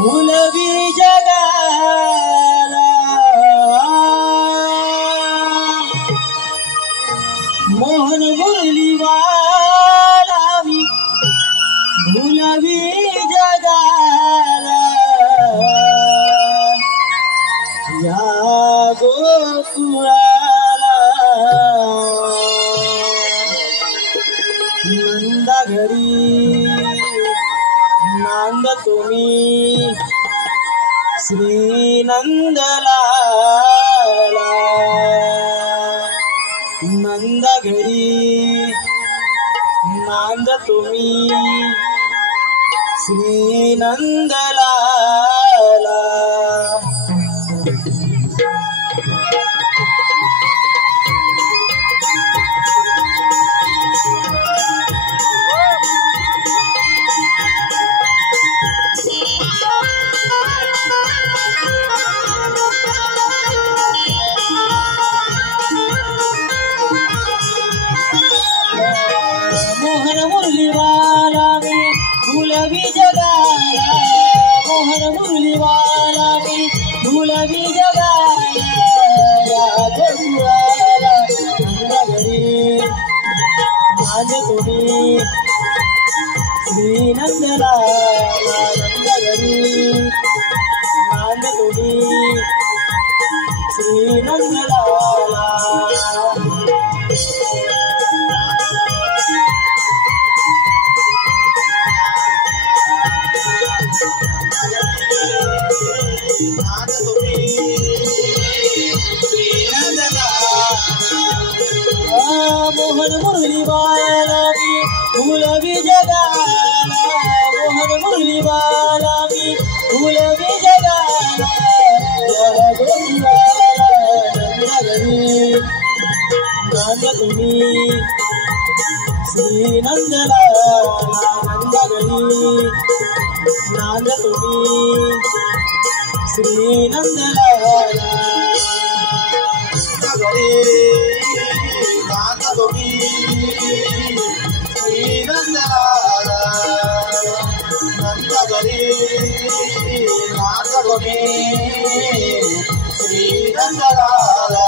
भुलवी जगाला मोहन मुरली वालावी भुलवी जगाला या गोकुळाला नंदा घरी नांद तुम्ही श्री नंदलाला नंदा घरी नांद तुम्ही श्री नंदलाला मोहन मुरली वाला मी भुलवी जगाला मोहन मुरली वाला मी भुलवी जगाला या गोकुळाला नंदा घरी नांद तुम्ही श्री नंदलाला नंदा घरी नांद तुम्ही श्री नंदलाला मोहन मुरली वाला मी भुलवी जगाला मोहन मुरली वाला मी भुलवी जगाला या गोकुळाला नंदा घरी नांद तुम्ही श्री नंदलाला नंदा घरी नांद तुम्ही श्री नंदलाला घरी नांद तुम्ही श्री नंदलाला नंदा घरी नांद तुम्ही श्री नंदलाला